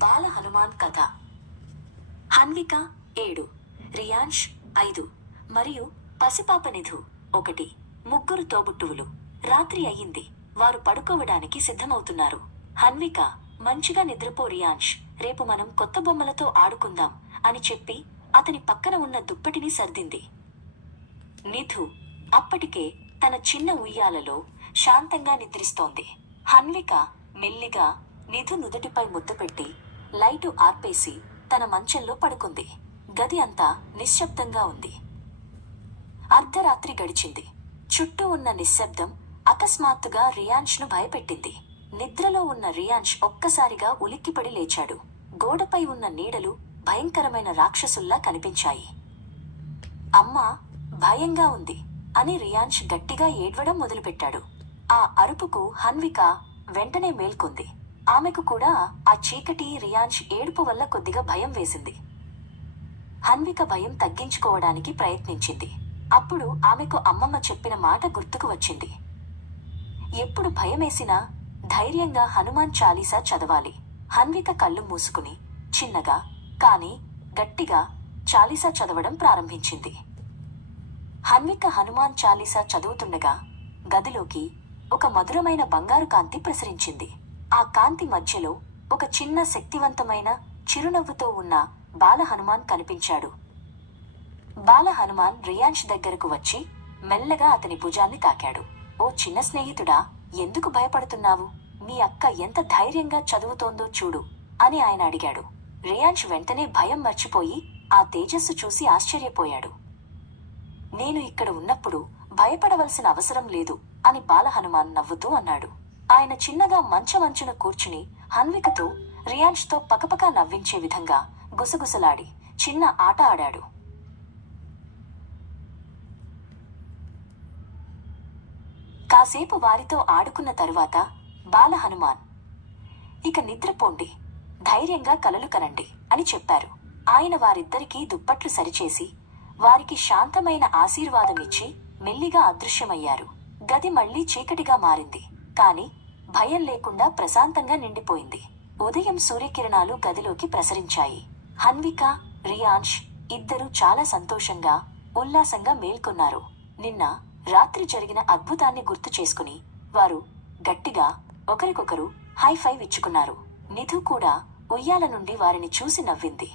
బాల హనుమాన్ కథ. హన్విక 7, రియాన్ష్ 5 మరియు పసిపాప నిధు 1. ముగ్గురు తోబుట్టువులు. రాత్రి అయ్యింది. వారు పడుకోవడానికి సిద్ధమవుతున్నారు. హన్విక, మంచిగా నిద్రపో రియాన్ష్, రేపు మనం కొత్త బొమ్మలతో ఆడుకుందాం అని చెప్పి అతని పక్కన ఉన్న దుప్పటిని సర్దింది. నిధు అప్పటికే తన చిన్న ఉయ్యాలలో శాంతంగా నిద్రిస్తోంది. హన్విక మెల్లిగా నిధు నుదుటిపై ముద్దు పెట్టి లైటు ఆర్పేసి తన మంచంలో పడుకుంది. గది అంతా నిశ్శబ్దంగా ఉంది. అర్ధరాత్రి గడిచింది. చుట్టూ ఉన్న నిశ్శబ్దం అకస్మాత్తుగా రియాన్ష్ను భయపెట్టింది. నిద్రలో ఉన్న రియాన్ష్ ఒక్కసారిగా ఉలిక్కిపడి లేచాడు. గోడపై ఉన్న నీడలు భయంకరమైన రాక్షసుల్లా కనిపించాయి. అమ్మా, భయంగా ఉంది అని రియాన్ష్ గట్టిగా ఏడ్వడం మొదలుపెట్టాడు. ఆ అరుపుకు హన్విక వెంటనే మేల్కొంది. ఆమెకు కూడా ఆ చీకటి, రియాన్ష్ ఏడుపు వల్ల కొద్దిగా భయం వేసింది. హన్విక భయం తగ్గించుకోవడానికి ప్రయత్నించింది. అప్పుడు ఆమెకు అమ్మమ్మ చెప్పిన మాట గుర్తుకు వచ్చింది. ఎప్పుడు భయమేసినా ధైర్యంగా హనుమాన్ చాలీసా చదవాలి. హన్విక కళ్ళు మూసుకుని చిన్నగా కాని గట్టిగా చాలీసా చదవడం ప్రారంభించింది. హన్విక హనుమాన్ చాలీసా చదువుతుండగా గదిలోకి ఒక మధురమైన బంగారు కాంతి ప్రసరించింది. ఆ కాంతి మధ్యలో ఒక చిన్న శక్తివంతమైన చిరునవ్వుతో ఉన్న బాల హనుమాన్ కనిపించాడు. బాల హనుమాన్ రియాన్ష్ దగ్గరకు వచ్చి మెల్లగా అతని భుజాన్ని తాకాడు. ఓ చిన్న స్నేహితుడా, ఎందుకు భయపడుతున్నావు? మీ అక్క ఎంత ధైర్యంగా చదువుతోందో చూడు అని ఆయన అడిగాడు. రియాన్ష్ వెంటనే భయం మర్చిపోయి ఆ తేజస్సు చూసి ఆశ్చర్యపోయాడు. నేను ఇక్కడ ఉన్నప్పుడు భయపడవలసిన అవసరం లేదు అని బాల హనుమాన్ నవ్వుతూ అన్నాడు. ఆయన చిన్నగా మంచమంచున కూర్చుని హన్వికతో, రియాన్ష్తో పకపకా నవ్వించే విధంగా గుసగుసలాడి చిన్న ఆట ఆడాడు. కాసేపు వారితో ఆడుకున్న తరువాత బాల హనుమాన్, ఇక నిద్రపోండి, ధైర్యంగా కలలు కనండి అని చెప్పారు. ఆయన వారిద్దరికీ దుప్పట్లు సరిచేసి వారికి శాంతమైన ఆశీర్వాదమిచ్చి మెల్లిగా అదృశ్యమయ్యారు. గది మళ్లీ చీకటిగా మారింది. కాని భయం లేకుండా ప్రశాంతంగా నిండిపోయింది. ఉదయం సూర్యకిరణాలు గదిలోకి ప్రసరించాయి. హన్విక, రియాన్ష్ ఇద్దరూ చాలా సంతోషంగా, ఉల్లాసంగా మేల్కొన్నారు. నిన్న రాత్రి జరిగిన అద్భుతాన్ని గుర్తు చేసుకుని వారు గట్టిగా ఒకరికొకరు హై ఫైవ్ ఇచ్చుకున్నారు. నిధు కూడా ఉయ్యాల నుండి వారిని చూసి నవ్వింది.